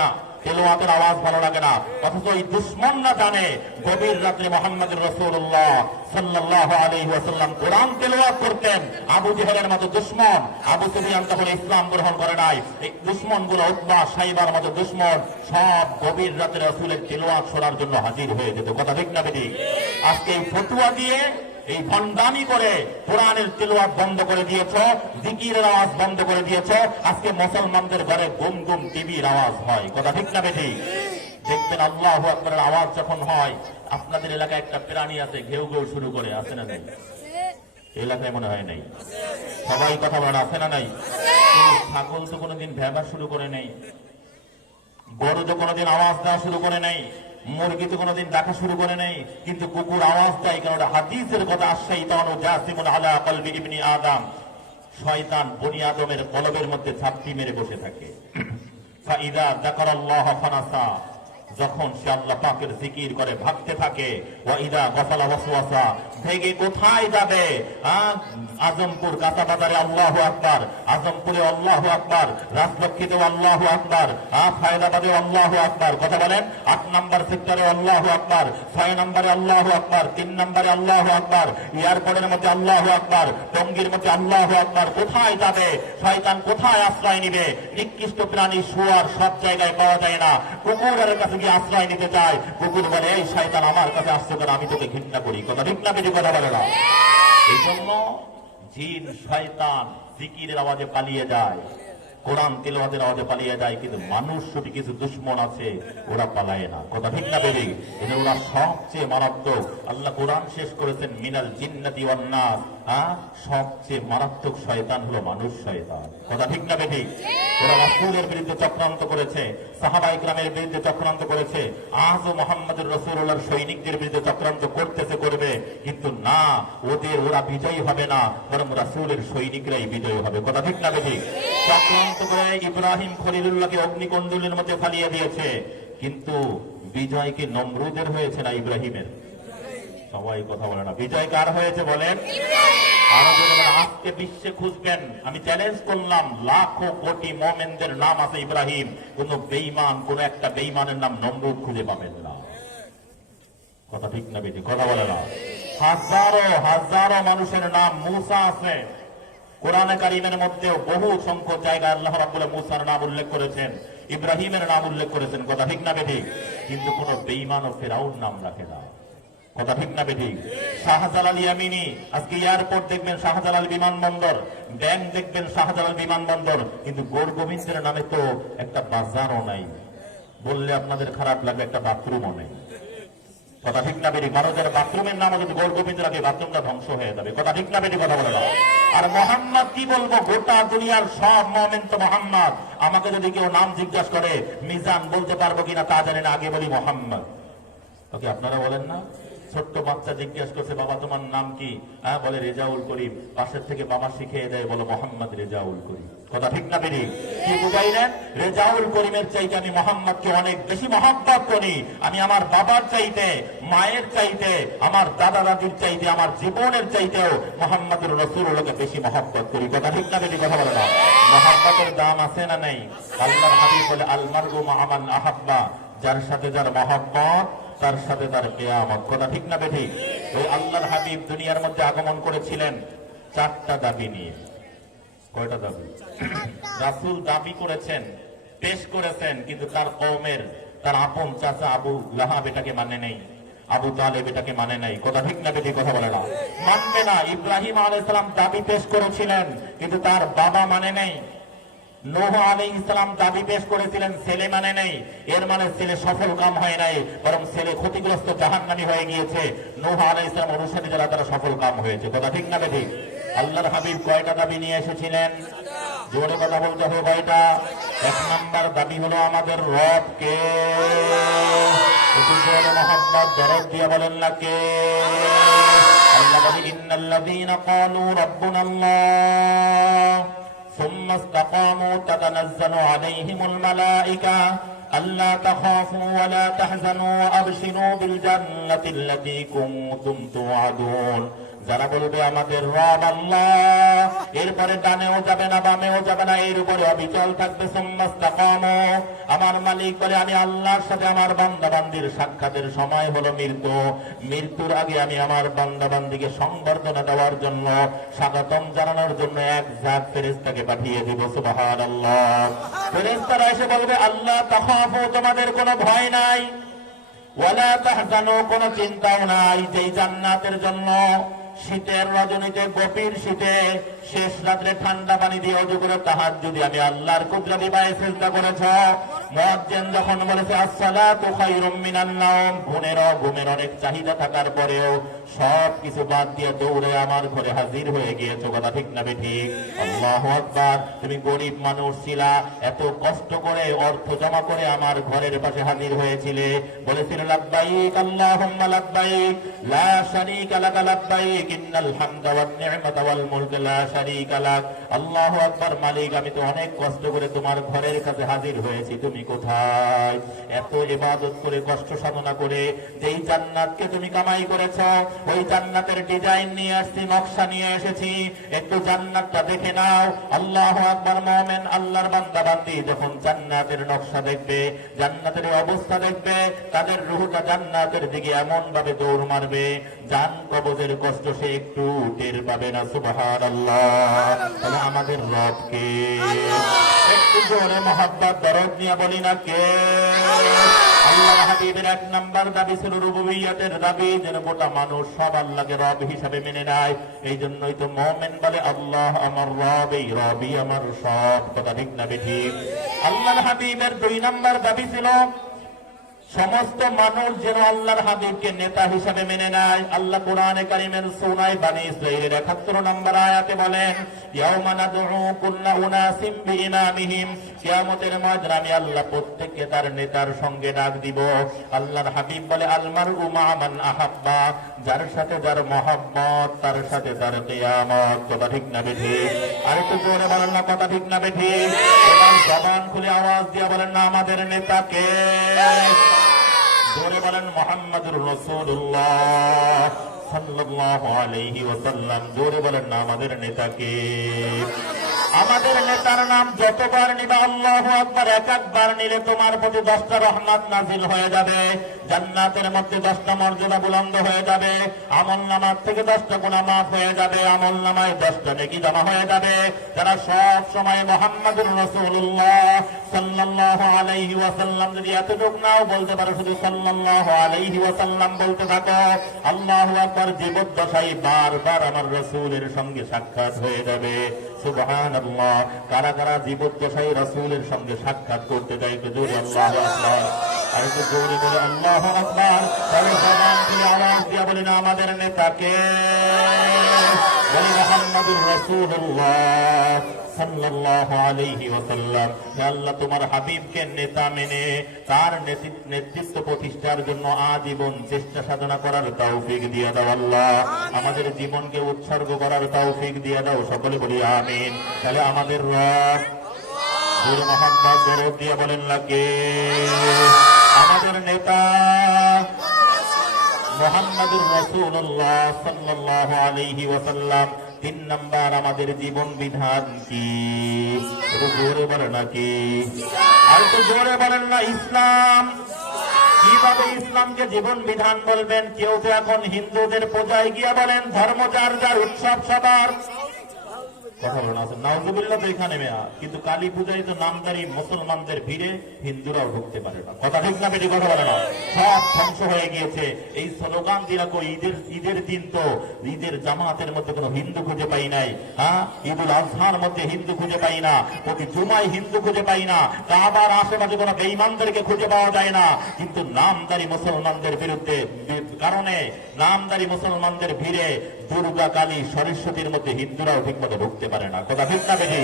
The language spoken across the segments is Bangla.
না, তেলাওয়াতের আওয়াজ ভালো লাগে না, অথচ এই দুশমনরা জানে গভীর রাত্রে মুহাম্মদুর রাসূলুল্লাহ সাল্লাল্লাহু আলাইহি ওয়াসাল্লাম কোরআন তেলাওয়াত করতেন। আবু জেহেলের মতো দুশমন, আবু সুফিয়ান তখন ইসলাম গ্রহণ করে নাই, এই দুশমনগুলো উতবা সাইবার মতো দুশমন সব গভীর রাত্রে রাসূলের তেলাওয়াত শোনার জন্য হাজির হয়ে যেত। কথা ঠিক না বেঠিক? আজকে এই ফতোয়া দিয়ে এই ভণ্ডামি করে কোরআনের তিলাওয়াত বন্ধ করে দিয়েছ, জিকিরের আওয়াজ বন্ধ করে দিয়েছ। আজকে মুসলমানদের ঘরে গুম গুম টিভির আওয়াজ হয়। কথা ঠিক না বেঠিক? দেখবেন আল্লাহু আকবারের আওয়াজ যখন হয়, আপনাদের এলাকায় একটা প্রাণী আছে ঘেউ ঘেউ শুরু করে, আছে না নেই? এলাকায় মনে হয় নাই, সবাই কথা বলেন, আছে না নাই? ছাগল তো কোনোদিন ভেবা শুরু করে নেই, গরু তো কোনোদিন আওয়াজ দেওয়া শুরু করে নেই, মুরগি তো কোনোদিন ডাকা শুরু করে নেই, কিন্তু কুকুর আওয়াজ দেয়। কারণ হাদিসের কথা, আশাইতানু জাসিমুন আলা কলবি ইবনি আদম, শয়তান বনি আদমের কলবের মধ্যে ছাপটি মেরে বসে থাকে। ফাইদা যাকারাল্লাহ ফানাসা, যখন সে আল্লাহ পাকের জিকির করে ভাবতে থাকে, ওয়াইদা গফালা ওয়াসওয়াসা, ভেগে কোথায় যাবে? আজমপুর কাঁচা বাজারে আল্লাহু আকবার, আজমপুরে আল্লাহু আকবার, রাজলক্ষ্মীতে আল্লাহু আকবার, ফায়দাবাদে আল্লাহু আকবার। কথা বলেন, ৮ নম্বর সেক্টরে আল্লাহু আকবার, ৬ নম্বরে আল্লাহু আকবার, ৩ নম্বরে আল্লাহু আকবার, এয়ারপোর্টের মধ্যে আল্লাহু আকবার, টঙ্গীর মধ্যে আল্লাহু আকবার। কোথায় যাবে? শয়তান কোথায় আশ্রয় নিবে? নিকৃষ্ট প্রাণী শুয়ার সব জায়গায় পাওয়া যায় না, কুকুরের কাছে গিয়ে আশ্রয় নিতে চায়। কুকুর বলে, এই শয়তান আমার কাছে আসছে কেন, আমি তোকে ঘৃণা করি। কথা ঠিক না বেশি? কথা বলে না। এই জন্য জিন শয়তান জিকিরের আওয়াজে পালিয়ে যায়, কোরআন তিলাওয়াতের আওয়াজে পালিয়ে যায়, কিন্তু মানুষ শুধু কিছু দুশমন আছে, ওরা পালায় না। কথা ঠিক না বেরি? এটা ওরা সবচেয়ে মারাত্মক। আল্লাহ কোরআন শেষ করেছেন মিনাল জিন্নাতি ওয়ান নাস, সবচেয়ে মারাত্মক শয়তান হলো মানুষ শয়তান। কথা ঠিক না বেরি? ওরা রাসূলের বিরুদ্ধে চক্রান্ত করেছে, সাহাবায়ে কেরামের বিরুদ্ধে চক্রান্ত করেছে, আজও মুহাম্মদুর রাসূলুল্লাহর সৈনিকদের বিরুদ্ধে চক্রান্ত করতেছে, করবে, কিন্তু না, ওরা বিজয়ী হবে না, বরং রাসূলের সৈনিকরাই বিজয়ী হবে। কথা ঠিক না বেরি? চক্রান্ত করে ইব্রাহিম খলিলুল্লাহকে অগ্নিকুণ্ডলের মধ্যে ফালিয়ে দিয়েছে, কিন্তু বিজয় কি নমরুদের হয়েছে না ইব্রাহিমের? সবাই কথা বলে না। বিজয় কার হয়েছে বলেন? আজকে বিশ্বে খুঁজবেন, আমি চ্যালেঞ্জ করলাম, লাখো কোটি মুমিনদের নাম আছে ইব্রাহিম, কোন বেঈমান, কোন একটা বেঈমানের নাম নমরুদ খুঁজে পাবেন না। কথা ঠিক না বেটি? কথা বলে না। হাজারো হাজারো মানুষের নাম মুসা আছে, কোরআনে কারিমের মধ্যেও বহু সংখ্যক জায়গায় আল্লাহ রাব্বুল মুসার নাম উল্লেখ করেছেন, ইব্রাহিমের নাম উল্লেখ করেছেন। কথা ঠিক না বেটি? কিন্তু কোন বেঈমান ও ফেরাউন নাম রাখে না। কথা ঠিক না বেটি? শাহজালাল ইয়ামিনী, আজকে এয়ারপোর্ট দেখবেন শাহজালাল বিমানবন্দর, ব্যাংক দেখবেন শাহজালাল বিমানবন্দর, কিন্তু গৌর গোবিন্দের নামে তো একটা বাজারও নাই, বললে আপনাদের খারাপ লাগবে, একটা বাথরুমও নেই। কথা ঠিক না বেটি? মানুষের বাথরুমের নামও যদি গৌর গোবিন্দ রাখে, বাথরুমটা ধ্বংস হয়ে যাবে। কথা ঠিক না বেটি? কথা বলে না। আর মোহাম্মদ কি বলবো, গোটা দুনিয়ার সব মুমিন তো মোহাম্মদ। আমাকে যদি কেউ নাম জিজ্ঞাসা করে, মিজান বলতে পারবো কিনা তা জানি না, আগে বলি মোহাম্মদ। ওকে, আপনারা বলেন না? ছোট্ট বাচ্চা জিজ্ঞেস করছে, বাবা তোমার নাম কি? বলে রেজাউল করিম। পাশের থেকে বাবা শিখিয়ে দেয়, বলো মোহাম্মদ রেজাউল করিম। কথা ঠিক না বেরি? কি বুঝাইলেন? রেজাউল করিমের চাইতে আমি মোহাম্মদকে অনেক বেশি মহব্বত করি। আমি আমার বাবার চাইতে, মায়ের চাইতে, আমার দাদা দাদির চাইতে, আমার জীবনের চাইতেও মোহাম্মদুর রাসূলুল্লাহকে বেশি মহব্বত করি। কথা ঠিক না বেরি? কথা বলে না। মহব্বতের দাম আছে না নাই? আল্লাহর হাবিব বলে, আল মারউ মা মান আহাব্বা, যার সাথে যার মহব্বত তার সাথে তার কিয়ামত। কথা ঠিক না বেঠিক? ওই আল্লাহর হাবিব দুনিয়ার মধ্যে আগমন করেছিলেন 4টা দাবি নিয়ে। কয়টা দাবি? রাসূল দাবি করেছেন, পেশ করেছেন, কিন্তু তার কওমের, তার আপন চাচা আবু লাহাব এটাকে মানে নেই, আবু তালেব এটাকে মানে নাই। কথা ঠিক না বেঠিক? কথা বলে না। মানবে না। ইব্রাহিম আলাইহিস সালাম দাবি পেশ করেছিলেন, কিন্তু তার বাবা মানে নেই। নূহ আলাইহিস সালাম দাবি পেশ করেছিলেন, ছেলে মানে নেই। এর মানে ছেলে সফল কাম হয় নাই, বরং ছেলে ক্ষতিগ্রস্ত জাহান্নামী হয়ে গিয়েছে। নূহ আলাইহিস সালাম অনুসারী যারা, তারা সফল কাম হয়েছে। কথা ঠিক না বেঠিক? আল্লাহর হাবিব কয়টা দাবি নিয়ে এসেছিলেন? জোরে কথা বলতে হবে, কয়টা? 1 নাম্বার দাবি হলো আমাদের রব কে? একটু জোরে মহব্বত দরদ দিয়ে বলেন না কে? আল্লাহ বলে, ইন্নাল্লাযীনা ক্বালু রাব্বুনাল্লাহ ثم استقاموا تتنزل عليهم الملائكة ألا تخافوا ولا تحزنوا وأبشروا بالجنة التي كنتم توعدون যারা বলবে আমাদের রব আল্লাহ, এরপরে ডানেও যাবে না বামেও যাবে না, এর উপরে অবিচল থাকবে, সুম্মাস্তাকামু, আমার মালিক বলে আমি আল্লাহর সাথে আমার বান্দাবান্দির সাক্ষাতের সময় হলো মৃত্যু, মৃত্যুর আগে আমি আমার বান্দাবান্দিকে সংবর্ধনা দেওয়ার জন্য, স্বাগতম জানানোর জন্য এক ঝাঁক ফেরেশতাকে পাঠিয়ে দিব। সুবহানাল্লাহ। ফেরেশতারা এসে বলবে আল্লাহ তাখাফু, তোমাদের কোনো ভয় নাই, ওয়ালা তাহজানু, কোনো চিন্তাও নাই, যেই জান্নাতের জন্য শীতের রজনীতে, গভীর শীতে, শেষ রাত্রে ঠান্ডা পানি দিয়ে ওযু করে তাহাজ্জুদে আমি আল্লাহর কুদরতি পায়ে সিজদা করেছ, মুয়াজ্জিন যখন বলেছে আসসালাতু খায়রুম মিনান নাওম, ঘুমের অনেক চাহিদা থাকার পরেও সব কিছু বাদ দিয়ে দৌড়ে আমার ঘরে হাজির হয়ে গিয়েছো, কথা ঠিক না বেঠিক? আল্লাহু আকবার। তুমি গরিব মানুষ ছিলা, এত কষ্ট করে অর্থ জমা করে আমার ঘরের পাশে হাজির হয়েছিলে, বলেছিল লাব্বাইক আল্লাহুম্মা লাব্বাইক লা শারীকা লাকা লাব্বাইক ইন্নাল হামদা ওয়ান নি'মাতা ওয়াল মুলকা লা শারীকা লাক। আল্লাহু আকবার। মালিক, আমি তো অনেক কষ্ট করে তোমার ঘরের কাছে হাজির হয়েছি, তুমি কোথায়? এত ইবাদত করে, কষ্ট সাধনা করে যেই জান্নাতকে তুমি কামাই করেছ, ওই জান্নাতের ডিজাইন নিয়ে আসছি, নকশা নিয়ে এসেছি, একটু জান্নাতটা দেখে নাও। আল্লাহু আকবার। মুমিন আল্লাহর বান্দা বান্দি যখন জান্নাতের নকশা দেখবে, জান্নাতের অবস্থা দেখবে, তাদের রূহটা জান্নাতের দিকে এমন ভাবে দৌড় মারবে, জান কবজের কষ্ট সে একটু টের পাবে না। সুবহানাল্লাহ। তাহলে আমাদের রবকে একটু জোরে মহব্বত দরদ নিয়ে বলি না কে? আল্লাহর হাবিবের এক নাম্বার দাবি ছিল রুবুবিয়্যাতের দাবি, যেন গোটা মানুষ সব আল্লাহকে রব হিসাবে মেনে নেয়। এই জন্যই তো মুমিন বলে আল্লাহ আমার রব, এই রবই আমার সব, কথা ঠিক না বেঠিক? আল্লাহর হাবিবের দুই নাম্বার দাবি ছিল সমস্ত মানুষ যেন আল্লাহর হাবিবকে নেতা হিসাবে মেনে নেয়। আল্লাহ কোরআনে কারিমের সূরা বনী ইসরাঈলের ৭১ নম্বর আয়াতে বলেন, ইয়াউমা নাদউ কুল্লা উনাসিম বিইমামিহিম, কিয়ামতের ময়দানে আমি আল্লাহ প্রত্যেককে তার নেতার সঙ্গে ডাক দিব। আল্লাহর হাবিব বলে আল মারউ মা মান আহাব্বা, যার সাথে যার মহব্বত তার সাথে তার কিয়ামত, কথা ঠিক না বেঠিক? আর একটু জোরে বলেন না, কথা ঠিক না বেঠিক? এবার জবান খুলে আওয়াজ দিয়ে বলেন না আমাদের নেতা কে? জোরে বলেন মুহাম্মাদুর রাসূলুল্লাহ সাল্লাল্লাহু আলাইহি ওয়াসাল্লাম। জোরে বলেন না আমাদের নেতা কে? আমাদের নেতার নাম যতবার নিবা আল্লাহু আকবার, এক একবার নিলে তোমার প্রতি 10টা রহমত নাজিল হয়ে যাবে, জান্নাতের মধ্যে 10টা মর্যাদা বুলন্দ হয়ে যাবে, আমলনামার থেকে 10টা গুনাহ মাফ হয়ে যাবে, আমলনামায় 10টা নেকি জমা হয়ে যাবে। যারা সব সময় মুহাম্মাদুর রাসূলুল্লাহ সাল্লাল্লাহু আলাইহি ওয়াসাল্লাম যদি এতটুকু নাও বলতে পারো, শুধু সাল্লাল্লাহু আলাইহি ওয়াসাল্লাম বলতে থাকো, আল্লাহু আকবার, জীবদ্দশায় বারবার আমার রাসূলের সঙ্গে সাক্ষাৎ হয়ে যাবে। সুবহানাল্লাহ। কারা কারা জীবদ্দশায় রাসূলের সঙ্গে সাক্ষাৎ করতে চায় একটু জোরে আল্লাহু আকবার। আর একটু জোরে বলে আল্লাহু আকবার। তাহলে জবান দিয়ে আওয়াজ দিয়ে বলি না আমাদের নেতাকে? বলি মুহাম্মাদুর রাসূলুল্লাহ সাল্লাল্লাহু আলাইহি ওয়াসাল্লাম। হে আল্লাহ, তোমার হাবিবকে নেতা মেনে তার নেতৃত্ব প্রতিষ্ঠার জন্য আজীবন চেষ্টা সাধনা করার তৌফিক দিয়ে দাও আল্লাহ। আমাদের জীবনকে উৎসর্গ করার তৌফিক দিয়ে দাও, সকলে বলি আমিন। তাহলে আমাদের রব, জোরে মুহাম্মদ দরুদ দিয়ে বলেন না কে? আমাদের নেতা মুহাম্মাদুর রাসূলুল্লাহ সাল্লাল্লাহু আলাইহি ওয়াসাল্লাম। 3 নাম্বার আমাদের জীবন বিধান কি? একটু জোরে বলেন না কি? আর একটু জোরে বলেন না ইসলাম। কিভাবে ইসলামকে জীবন বিধান বলবেন? কেউ তো এখন হিন্দুদের পূজায় গিয়া বলেন ধর্ম যার যার, উৎসব সবার, কথা বলেন আছে নাউজুবিল্লাহ। তো এখানে মেয়া, কিন্তু কালী পূজায় তো নামদারি মুসলমানদের ভিড়ে হিন্দুরাও ঢুকতে পারে না, কথা ঠিক না বেটি? কথা বলে না, সব ধ্বংস হয়ে গিয়েছে। এই স্লোগান দিলা কই? ঈদের দিন তো ঈদের জামাতের মধ্যে কোনো হিন্দু খুঁজে পাই নাই, হ্যাঁ, ঈদুল আজহার মধ্যে হিন্দু খুঁজে পাই না, প্রতি জুমায় হিন্দু খুঁজে পাই না, কাবার আশেপাশে কোনো বেঈমানদেরকে খুঁজে পাওয়া যায় না। কিন্তু নামদারি মুসলমানদের বিরুদ্ধে কারণে, নামদারি মুসলমানদের ভিড়ে দুর্গা, কালী, সরস্বতীর মধ্যে হিন্দুরাও ঠিক মতো ঢুকতে পারে না, কথা ঠিক না বেটি?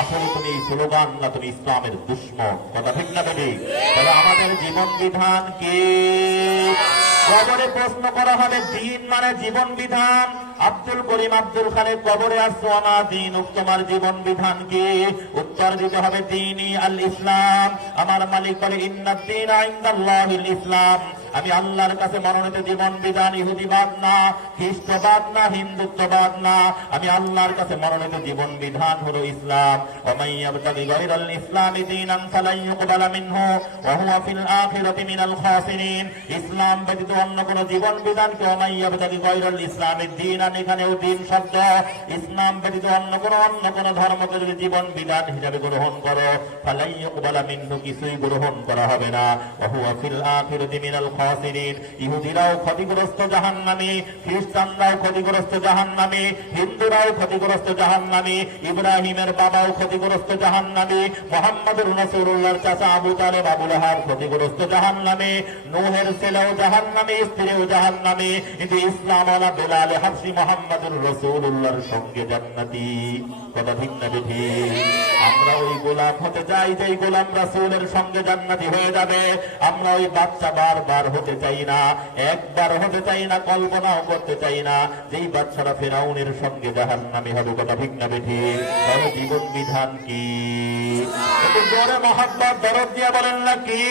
আসলে তুমি এই স্লোগান না, তুমি ইসলামের দুশ্মন, কথা ঠিক না বেটি? তাহলে আমাদের জীবন বিধান কি? কবরে প্রশ্ন করা হবে, দিন মানে জীবন বিধান। আব্দুল করিম আব্দুল খালেক কবরে আসছো, আমার দিন, তোমার জীবন বিধান কি? উত্তর দিতে হবে দিনই আল ইসলাম। আমার মালিক বলে ইন্নাদ দীনা ইনদাল্লাহিল ইসলাম, আমি আল্লাহর কাছে মনোনীত জীবন বিধান ইহুদিবাদ না, খ্রিস্টবাদ না, হিন্দুত্ববাদ না, আমি আল্লাহর কাছে মনোনীত জীবন বিধান হলো ইসলাম। ওয়ামান ইয়াবতাগি গায়রাল ইসলামি দীনান ফালান ইউকবালা মিনহু ওয়া হুয়া ফিল আখিরাতি মিনাল খাসিরিন। ইসলাম ব্যতীত অন্য কোন জীবন বিধানকে ওয়ামান ইয়াবতাগি গায়রাল ইসলামি দীনান, এখানেও দ্বীন শব্দ, ইসলাম ব্যতীত অন্য কোন ধর্মকে যদি জীবন বিধান হিসাবে গ্রহণ করো, ফালান ইউকবালা মিনহু, কিছুই গ্রহণ করা হবে না। ওয়া হুয়া ফিল আখিরাতি মিনাল খাসিরিন। ইহুদিরাও ক্ষতিগ্রস্ত জাহান্নামী, খ্রিস্টানরাও ক্ষতিগ্রস্ত জাহান্নামী, হিন্দুরাও ক্ষতিগ্রস্ত জাহান্নামী, ইব্রাহিমের বাবাও ক্ষতিগ্রস্ত জাহান্নামী, মুহাম্মদুর রাসূলুল্লাহর চাচা আবু তালেব আবু লাহাব ক্ষতিগ্রস্ত জাহান্নামী, নূহের ছেলেও জাহান্নামী, স্ত্রীও জাহান্নামী, কিন্তু ইসলামওয়ালা বেলাল হাবশী মুহাম্মদুর রাসূলুল্লাহর সঙ্গে জান্নাতি। কথা ঠিক না বেঠিক? আমরা ওই গোলাম হতে চাই যেই গোলাম রাসূলের সঙ্গে জান্নাতি হয়ে যাবে। আমরা ওই বাচ্চা বারবার হতে চাই না, একবার হতে চাই না, কল্পনাও করতে চাই না যেই বাচ্চারা ফেরাউনের সঙ্গে জাহান্নামী হবে। কথা ঠিক না বেঠিক? তাহলে জীবন বিধান কি? একটু জোরে মহব্বত দরদ দিয়ে বলেন না কি?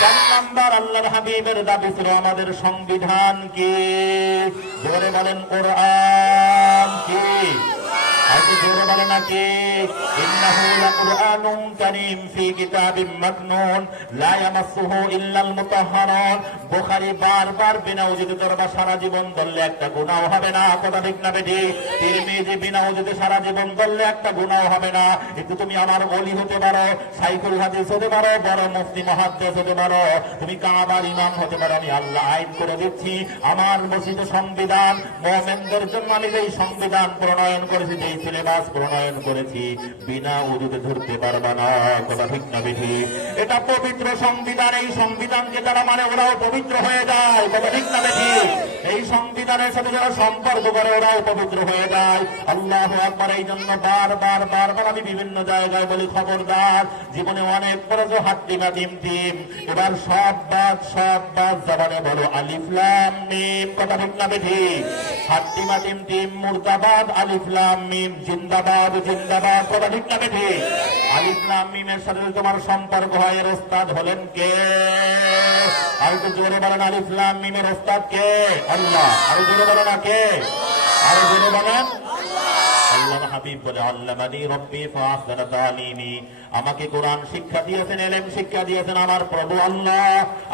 4 নাম্বার আল্লাহর হাবিবের দাবি ছিল আমাদের সংবিধান কি? জোরে বলেন কোরআন কি? আজকে জোরে বলে নাকি? ইন্নাহু লাকুরআনুন কারীম ফি কিতাবিম মাকনুন লা ইয়ামাসসুহু ইল্লাল মুতাহহারুন। বুখারী বারবার বিনা ওযুতে তরবা সারা জীবন বললে একটা গুনাহ হবে না। কথা ঠিক না বেঠিক? তিরমিজি বিনা ওযুতে সারা জীবন বললে একটা গুনাহ হবে না। কিন্তু তুমি আমার ওলি হতে পারো, শাইখুল হাদিস হতে পারো, বড় মুফতি মুহাদ্দিস হতে পারো, তুমি কাবার ইমাম হতে পারো, আমি আল্লাহ আইন করে দিচ্ছি আমার মসজিদ সংবিধান, মুমিনদের জন্য আমি যেই সংবিধান প্রণয়ন করেছি, যেই সিলেবাস প্রণয়ন করেছি, বিনা ওযুতে ধরতে পারবা না। কথা ঠিক না বেঠিক? এটা পবিত্র সংবিধান, এই সংবিধানকে যারা মানে ওরাও পবিত্র হয়ে যায়। কথা ঠিক না বেঠিক? এই সংবিধানের সাথে যারা সম্পর্ক করে ওরাও পবিত্র হয়ে যায়। আল্লাহু আকবার। এই জন্য বারবার আমি বিভিন্ন জায়গায় বলি, খবরদার, জীবনে অনেক করেছো হাট্টিমা টিম টিম, এবার সব বাদ জবানে বলো আলিফ লাম মিম। কথা ঠিক না বেঠিক? হাট্টিমা টিম টিম মুর্দাবাদ, আলিফ লাম মিম জিন্দাবাদ। কথা ঠিক না বেঠিক? আলিফ লাম মিমের সাথে তোমার সম্পর্ক হয়, এর ওস্তাদ হলেন কে? আর একটু জোরে বলেন, আলিফ লাম মিমের ওস্তাদ কে? আল্লাহ। আর জোরে বলেন না কে? আর জোরে বলেন আল্লাহর হাবিব বলে, আল্লামানি রব্বি ফাহসানা তালিমি, আমাকে কোরআন শিক্ষা দিয়েছেন, ইলম শিক্ষা দিয়েছেন আমার প্রভু আল্লাহ,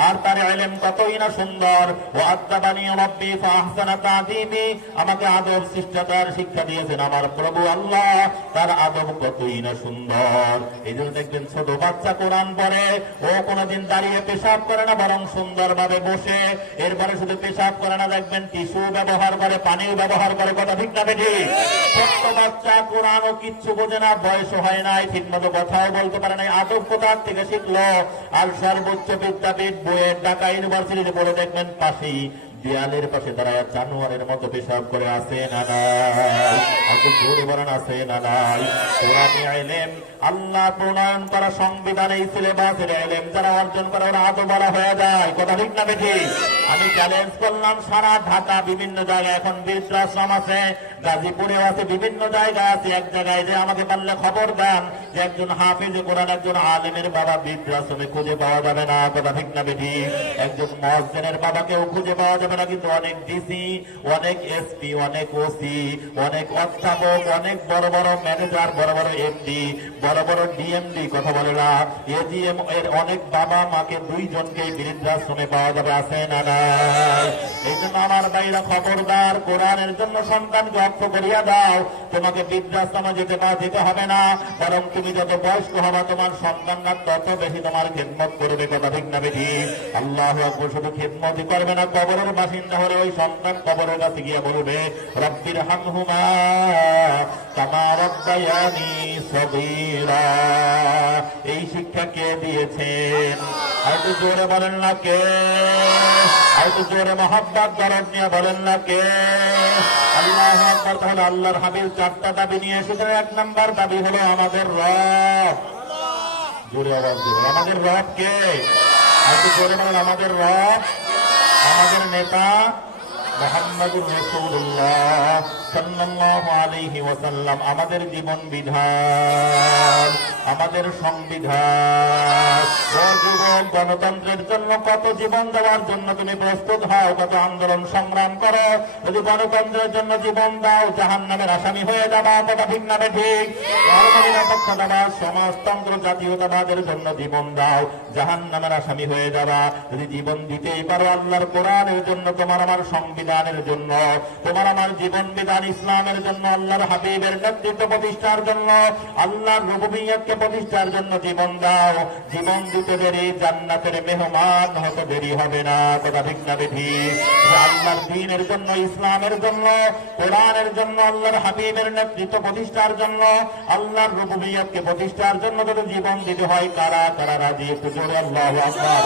আর তার ইলম কতই না সুন্দর। ওয়া আদাবানি রব্বি ফাহসানা তাদিবি, আমাকে আদব শিষ্টাচার শিক্ষা দিয়েছেন আমার প্রভু আল্লাহ, তার আদব কতই না সুন্দর। এই জন্য দেখবেন ছোট বাচ্চা কোরআন পড়ে, ও কোনোদিন দাঁড়িয়ে পেশাব করে না, বরং সুন্দরভাবে বসে, এরপরে শুধু পেশাব করে না, দেখবেন টিস্যু ব্যবহার করে, পানিও ব্যবহার করে। কথা ঠিক না বেঠিক? ছোট্ট বাচ্চা কোরআনও কিচ্ছু বোঝে না, বয়স হয় নাই, ঠিক মতো কথাও বলতে পারে নাই, আদব কোথার থেকে শিখলো? আর সর্বোচ্চ বিদ্যাপীঠ বইয়ের ঢাকা ইউনিভার্সিটিতে পড়ে দেখবেন পাশেই দেয়ালের পাশে দাঁড়ায় জানোয়ারের মতো পেশাব করে, আছে না নাই? জোরে বলেন আছে না নাই? কোরআনে ইলম আল্লাহ প্রণয়ন করা সংবিধান, এই সিলেবাসের ইলম যারা অর্জন করে ওরা আদবারা হয়ে যায়। কথা ঠিক না বেঠিক? আমি চ্যালেঞ্জ করলাম, সারা ঢাকা বিভিন্ন জায়গায় এখন বৃদ্ধাশ্রম আছে, গাজীপুরেও আছে, বিভিন্ন জায়গায় আছে, এক জায়গায় যে আমাকে পারলে খবর দেন যে একজন হাফিজ কোরআন, একজন আলেমের বাবা বৃদ্ধাশ্রমে খুঁজে পাওয়া যাবে না। কথা ঠিক না বেঠিক? একজন মুয়াজ্জিনের বাবাকেও খুঁজে পাওয়া যাবে না, কিন্তু অনেক ডিসি, অনেক এসপি, অনেক ওসি, অনেক অধ্যাপক, অনেক বড় বড় ম্যানেজার, বড় বড় এমডি, বড় বড় ডিএমডি, কথা বলে না, এজিএম এর অনেক বাবা মাকে দুইজনকেই বৃদ্ধাশ্রমে পাওয়া যাবে। আছে না নাই? এই জন্য আমার ভাইরা খবরদার, কোরআনের জন্য সন্তানকে অক্ষ করিয়া দাও। তোমাকে বৃদ্ধাশ্রমে যেতে হবে না, বরং তুমি যত বয়স্ক হবা তোমার সন্তানরা তত বেশি তোমার খেদমত করবে। কথা ঠিক না বেঠিক? আল্লাহু আকবার। শুধু খেদমতই করবে না, কবরের বাসিন্দা হলে ওই সন্তান কবরের কাছে গিয়ে বলবে, রব্বির হামহুমা কামা রাব্বায়ানি সগীরা। এই শিক্ষা কে দিয়েছেন? আর একটু জোরে বলেন না কে? আর একটু জোরে মহব্বত দরদ নিয়ে বলেন না কে? আল্লাহু আকবার। তাহলে আল্লাহর হাবিব 4টা দাবি নিয়ে এসেছেন। 1 নাম্বার দাবি হলো আমাদের রব। জোরে আওয়াজ দিবেন, আমাদের রব কে? আর একটু জোরে বলেন, আমাদের রব, আমাদের নেতা মুহাম্মদুর রাসূলুল্লাহ সাল্লাল্লাহু আলাইহি ওয়াসাল্লাম, আমাদের জীবন বিধান, আমাদের সংবিধান। ও যুবক, গণতন্ত্রের জন্য কত জীবন দেওয়ার জন্য তুমি প্রস্তুত হও, কত আন্দোলন সংগ্রাম করো। যদি গণতন্ত্রের জন্য জীবন দাও জাহান্নামের আসামি হয়ে যাবা, কথা ঠিক না ঠিক? নিরপেক্ষতাবাদ সমাজতন্ত্র জাতীয়তাবাদের জন্য জীবন দাও জাহান্নামের আসামি হয়ে যাবা। যদি জীবন দিতেই পারো আল্লাহর কোরআনের জন্য, তোমার আমার সংবিধানের জন্য, তোমার আমার জীবন বিধান ইসলামের জন্য, আল্লাহর হাবিবের নেতৃত্ব প্রতিষ্ঠার জন্য, আল্লাহর রুবুবিয়্যাতকে প্রতিষ্ঠার জন্য জীবন দাও। জীবন দিতে দেরি জান্নাতের মেহমান হতে দেরি হবে না, কথা ঠিক না ঠিক? আল্লাহর দ্বীনের জন্য, ইসলামের জন্য, কোরআনের জন্য, আল্লাহর হাবিবের নেতৃত্ব প্রতিষ্ঠার জন্য, আল্লাহর রুবুবিয়্যাতকে প্রতিষ্ঠার জন্য যদি জীবন দিতে হয়, কারা কারা রাজি? একটু জোরে আল্লাহু আকবার,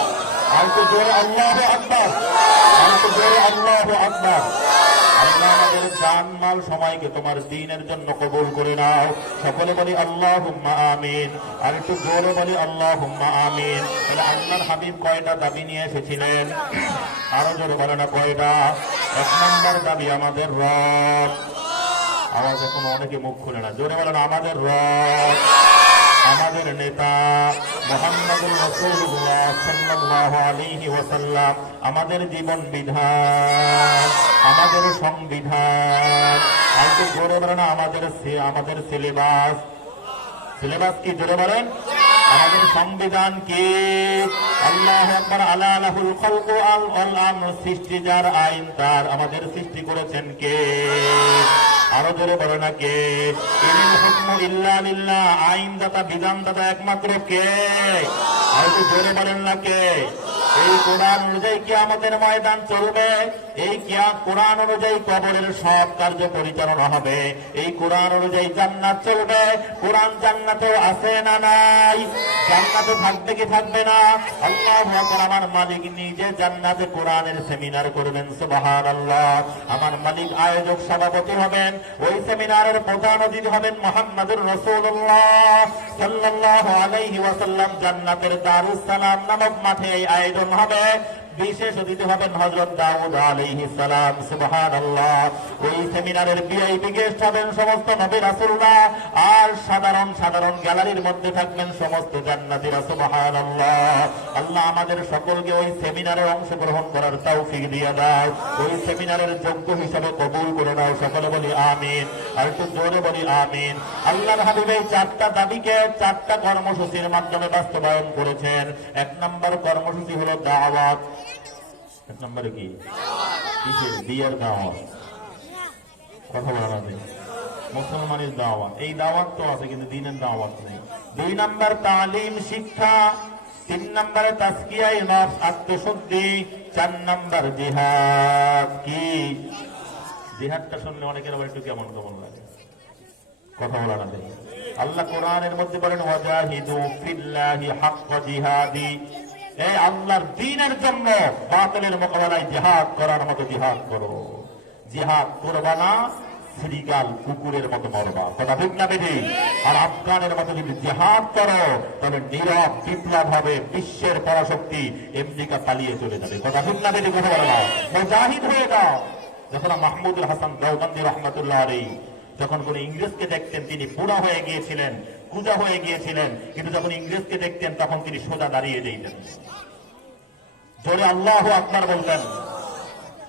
আর একটু জোরে আল্লাহু আকবার, আর একটু জোরে আল্লাহু আকবার। আল্লাহ আমাদের জানমাল সময়কে তোমার দ্বীনের জন্য কবুল করে নাও। সকলে বলি আল্লাহুম্মা আমিন, আর একটু জোরে বলি আল্লাহুম্মা আমিন। তাহলে আল্লাহর হাবিব কয়টা দাবি নিয়ে এসেছিলেন? আরো জোরে বলে না কয়টা? এক নম্বর দাবি আমাদের রব। আওয়াজ এখন অনেকে মুখ খুলে না, জোরে বলেন আমাদের রব, আমাদের নেতা মুহাম্মদুর রাসূলুল্লাহ সাল্লাল্লাহু আলাইহি ওয়াসাল্লাম, আমাদের জীবন বিধান, আমাদের সংবিধান। আর তো জোরে বলেন আমাদের সিলেবাস। সিলেবাস কি? জোরে বলেন আমাদের সংবিধান কি? আল্লাহু আকবার। আলা লাহুল খালকু ওয়াল আমর, সৃষ্টি যার, আইন তার। আমাদের সৃষ্টি করেছেন কে? আরো জোরে বলে না কে? ইনিল হুকমু ইল্লা লিল্লাহ, আইনদাতা বিধানদাতা একমাত্র কে? আর একটু জোরে বলেন না কে? এই কোরআন অনুযায়ী কিয়ামতের ময়দান চলবে, এই কোরআন অনুযায়ী কবরের সব কার্য পরিচালনা হবে, এই কোরআন অনুযায়ী জান্নাত চলবে। কোরআন জান্নাতেও আছে না নাই? জান্নাতে থাকবে কি থাকবে না? আল্লাহু আকবার। আমার মালিক নিজে জান্নাতে কোরআনের সেমিনার করবেন, সুবহানাল্লাহ। আমার মালিক আয়োজক সভাপতি হবেন, ওই সেমিনারের প্রধান অতিথি হবেন মুহাম্মদুর রাসূলুল্লাহ সাল্লাল্লাহু আলাইহি ওয়াসাল্লাম। জান্নাতের দারুস সালাম নামক মাঠে এই আয়োজন হবে। বিশেষ অতিথি হবেন হযরত দাউদ আলাইহিস সালাম, সুবহানাল্লাহ। ওই সেমিনারের ভিআইপি গেস্ট হবেন সমস্ত নবী রাসূলরা, আর সাধারণ গ্যালারির মধ্যে থাকবেন সমস্ত জান্নাতীরা, সুবহানাল্লাহ। আল্লাহ আমাদের সকলকে ওই সেমিনারে অংশগ্রহণ করার তৌফিক দিয়ে দাও, ওই সেমিনারের যোগ্য হিসাবে কবুল করে দাও। সকলে বলি আমিন, আর একটু জোরে বলি আমিন। আল্লাহর হাবিব এই চারটা দাবিকে চারটা কর্মসূচির মাধ্যমে বাস্তবায়ন করেছেন। এক নম্বর কর্মসূচি হলো দাওয়াত। এক নম্বরে কি? কিসের? বিয়ের দাওয়াত। কথা বলা নেই, মুসলমানের দাওয়াত। এই দাওয়াত তো আছে কিন্তু দিনের দাওয়াত নেই। দুই নম্বর তালিম, শিক্ষা। তিন নম্বরে তাজকিয়ায়ে নফস, আত্মশুদ্ধি। চার নম্বর জিহাদ। কি? জিহাদটা শুনলে অনেকের আবার একটু কেমন কেমন লাগে, কথা বলা না নেই। আল্লাহ কোরআনের মধ্যে বলেন ওয়াজাহিদু ফিল্লাহি হাক্কা জিহাদি, এই আল্লাহর দ্বীনের জন্য বাতিলের মোকাবেলায় জিহাদ করার মতো জিহাদ করো। জিহাদ করবা না, শ্রীগাল কুকুরের মতো মরবা, কথা ঠিক না বেশি? আর আফগানের মতো যদি জিহাদ করো তাহলে নীরব বিপ্লব হবে, বিশ্বের পরাশক্তি আমেরিকা পালিয়ে চলে যাবে, কথা ঠিক না বেশি? কথা বলে না, মুজাহিদ হয়ে যাও। যখন মাহমুদুল হাসান দেওবন্দি রহমাতুল্লাহ আলাইহি যখন কোন ইংরেজকে দেখতেন তিনি বুড়া হয়ে গিয়েছিলেন, কুজা হয়ে গিয়েছিলেন, কিন্তু যখন ইংরেজকে দেখতেন তখন তিনি সোজা দাঁড়িয়ে যেতেন, জোরে আল্লাহু আকবার বলতেন।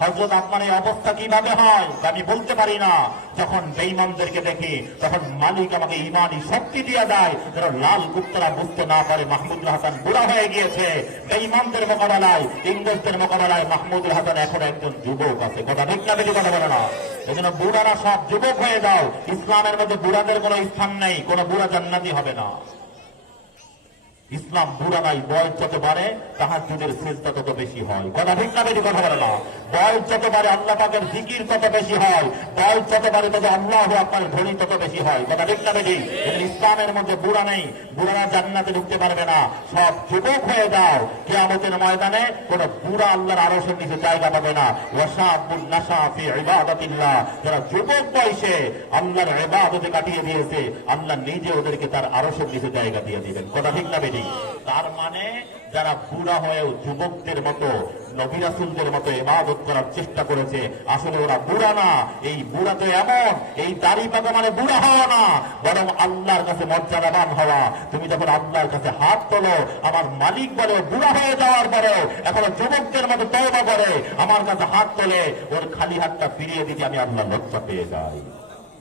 হযরত আপনার এই অবস্থা কিভাবে হয় আমি বলতে পারি না। যখন বেঈমানদেরকে দেখি তখন মালিক আমাকে ইমানি শক্তি দিয়ে দেয়, যেন লাল কুত্তারা বুঝতে না পারে মাহমুদুল হাসান বুড়া হয়ে গিয়েছে। বেঈমানদের মোকাবেলায়, ইংরেজদের মোকাবেলায় মাহমুদুল হাসান এখন একজন যুবক আছে, কথা ঠিক না বেশি? কথা বলে না। এই জন্য বুড়ারা সব যুবক হয়ে যাও। ইসলামের মধ্যে বুড়াদের কোনো স্থান নেই, কোন বুড়া জান্নাতি হবে না। ইসলাম বুড়া নাই, বয়স যত বাড়ে তাহাজ্জুদের সিজদা তত বেশি হয়, কথা ঠিক না বেশি? কথা বলে না। বয়স যত বাড়ে আল্লাহ পাকের জিকির তত বেশি হয়, বয়স যত বাড়ে তত আল্লাহু আকবার ধ্বনি তত বেশি হয়, কথা ঠিক না বেশি? ইসলামের মধ্যে বুড়া নেই, বুড়ারা জান্নাতে ঢুকতে পারবে না। সব যুবক হয়ে যাও, কিয়ামতের ময়দানে কোন বুড়া আল্লাহর আরশের নিচে জায়গা পাবে না। ওয়াশাবুন নাশা ফি ইবাদাতিল্লাহ, যারা যুবক বয়সে আল্লাহর ইবাদতে কাটিয়ে দিয়েছে আল্লাহ নিজে ওদেরকে তার আরশের নিচে জায়গা দিয়ে দিবেন, কথা ঠিক না বেশি? বেটি? তার মানে যারা বুড়া হয়েও যুবকদের মতো নবী রাসূলদের মতো ইবাদত করার চেষ্টা করেছে, আসলে ওরা বুড়া না। এই বুড়া তো এমন, এই দাড়ি পাকা মানে বুড়া হওয়া না, বরং আল্লাহর কাছে মর্যাদাবান হওয়া। তুমি যখন আল্লাহর কাছে হাত তোলো, আমার মালিক বলে বুড়া হয়ে যাওয়ার পরেও এখনো যুবকদের মতো তওবা করে আমার কাছে হাত তোলে, ওর খালি হাতটা ফিরিয়ে দিতে আমি আল্লাহ লজ্জা পেয়ে যাই।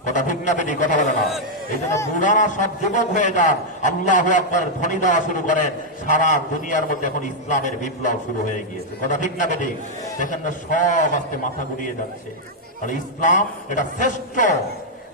কথা ঠিক না বেটি? কথা বলে না। এই জন্য বুড়ারা সব যুবক হয়ে যান, আল্লাহু আকবার ধ্বনি দেওয়া শুরু করেন। সারা দুনিয়ার মধ্যে এখন ইসলামের বিপ্লব শুরু হয়ে গিয়েছে। কথা ঠিক না বেটি? দেখেন না, সব আস্তে মাথা ঘুরিয়ে যাচ্ছে। আর ইসলাম এটা শ্রেষ্ঠ,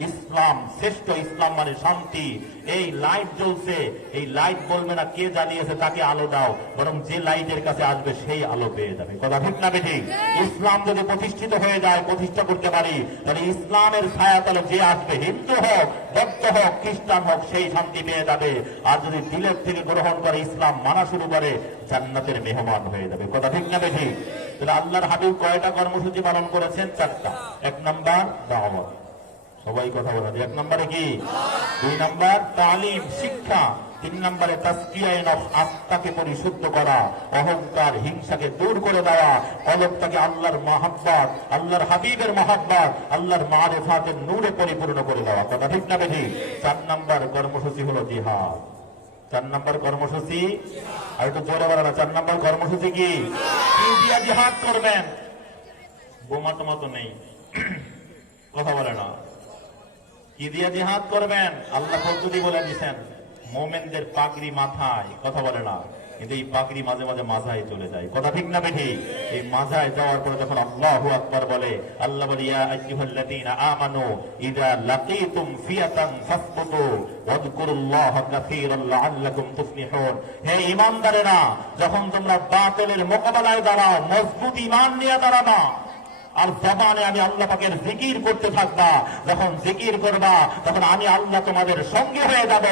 ইসলাম শ্রেষ্ঠ, ইসলাম মানে শান্তি। এই লাইট জ্বলছে, এই লাইট বলবে না কে জ্বালিয়েছে তাকে আলো দাও, বরং যে লাইটের কাছে আসবে সেই আলো পেয়ে যাবে। কথা ঠিক না বেঠি? ইসলাম যদি প্রতিষ্ঠিত হয়ে যায়, প্রতিষ্ঠা করতে পারি, তাহলে ইসলামের ছায়াতলে যে আসবে, হিন্দু হোক, বৌদ্ধ হোক, খ্রিস্টান হোক, সেই শান্তি পেয়ে যাবে। আর যদি দিলের থেকে গ্রহণ করে ইসলাম মানা শুরু করে, জান্নাতের মেহমান হয়ে যাবে। কথা ঠিক না বেঠি? তাহলে আল্লাহর হাবিব কয়টা কর্মসূচি পালন করেছেন? 4টা। 1 নাম্বার দাওয়াত, সবাই কথা বলেন। 1 নম্বরে কি? 2 নাম্বার তালিম, শিক্ষা। 3 নম্বরে তাসকিয়ায়ে নফস, আত্মাকে পরিশুদ্ধ করা, অহংকার হিংসাকে দূর করে দেওয়া, কলবটাকে আল্লাহর মহব্বত, আল্লাহর হাবিবের মহব্বত, আল্লাহর মারিফাতের নূরে পরিপূর্ণ করে দেওয়া। কথা ঠিক না বেঠি? 4 নম্বর কর্মসূচি হলো জিহাদ। 4 নম্বর কর্মসূচি, আর একটু জোরে বলেন না, 4 নম্বর কর্মসূচি কি? কি দিয়া জিহাদ করবেন? বোমা টোমা তো নেই, কথা বলে না। কি দিয়ে জিহাদ করবেন? আল্লাহ পদ্ধতি বলে দিচ্ছেন, মোমেনদের পাগড়ি মাথায়। কথা বলে না, কিন্তু এই পাগড়ি মাঝে মাঝে মাথায় চলে যায়। কথা ঠিক না বেঠি? এই মাথায় যাওয়ার পরে যখন আল্লাহু আকবার বলে, আল্লাহ বলে ইয়া আইয়ুহাল্লাযীনা আমানু ইযা লাকীতুম ফিয়াতান ফাসবুতু ওয়াযকুরুল্লাহা কাসীরান লাআল্লাকুম তুফলিহুন। হে ঈমানদারেরা, যখন তোমরা বাতিলের মোকাবেলায় দাঁড়াও, মজবুত ঈমান নিয়ে দাঁড়াবা, আর জবানে আমি আল্লাহ পাকের জিকির করতে থাকবা। যখন জিকির করবা, তখন আমি আল্লাহ তোমাদের সঙ্গে হয়ে যাব।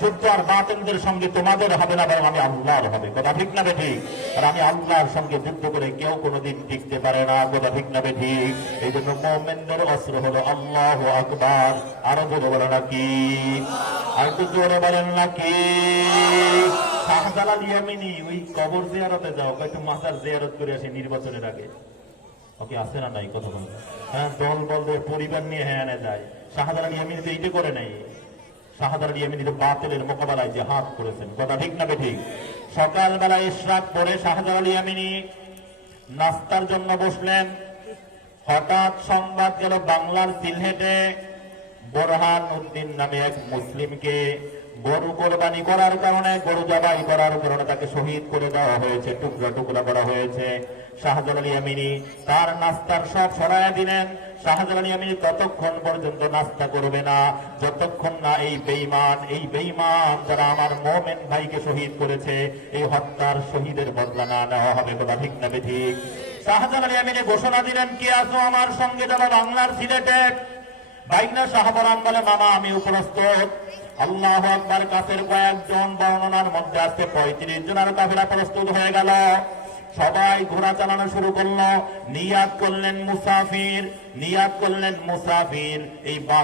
যুদ্ধ আর বাতিলদের সঙ্গে তোমাদের হবে না, বরং আমি আল্লাহর হবে। কথা ঠিক না বেঠিক? আর আমি আল্লাহর সঙ্গে যুদ্ধ করে কেউ কোনোদিন টিকতে পারে না। কথা ঠিক না বেঠিক? এই জন্য মুমিনদের অস্ত্র হলো আল্লাহু আকবার। আরো জোরে বলেন নাকি? আর একটু জোরে বলেন নাকি? শাহজালাল ইয়ামিনী ওই কবর জিয়ারতে যাও, একটু মাজার জিয়ারত করে আসে নির্বাচনের আগে। ওকে, আছে না নাই? কথা বলবে। হ্যাঁ, দল বল পরিবার নিয়ে হ্যাঁ এনে যায়। শাহজালাল ইয়ামিনী তো এইটা করে নাই। শাহজালাল ইয়ামিনী তো বাতিলের মোকাবেলায় জিহাদ করেছেন। কথা ঠিক না বেঠিক? সকালবেলা ইশরাক পরে শাহজালাল ইয়ামিনী নাস্তার জন্য বসলেন। হঠাৎ সংবাদ গেল বাংলার সিলহেটে বোরহান উদ্দিন নামে এক মুসলিমকে গরু কোরবানি করার কারণে, গরু জবাই করার কারণে তাকে শহীদ করে দেওয়া হয়েছে, টুকরা টুকরা করা হয়েছে। শাহজালাল ইয়ামিনী তার নাস্তার সব সরাইয়া দিলেন। শাহজালাল ইয়ামিনী ততক্ষণ পর্যন্ত নাস্তা করবে না যতক্ষণ না এই বেঈমান যারা আমার মুমিন ভাইকে শহীদ করেছে, এই হত্যার শহীদের বদলা না নেওয়া হবে। কথা ঠিক না বেঠিক? শাহজালাল ইয়ামিনী ঘোষণা দিলেন, কে আছো আমার সঙ্গে যারা বাংলার সিলেটে? বাইনা শাহপরান বলে, মামা আমি উপস্থিত। আল্লাহু আকবার। কাফের কয়েকজন, বর্ণনার মধ্যে আসছে 35 জনের কাফেলা প্রস্তুত হয়ে গেল। সবাই ঘোড়া চালানো শুরু করলো। নিয়াত করলেন মুসাফির, নিয়াত করলেন মুসাফির। এই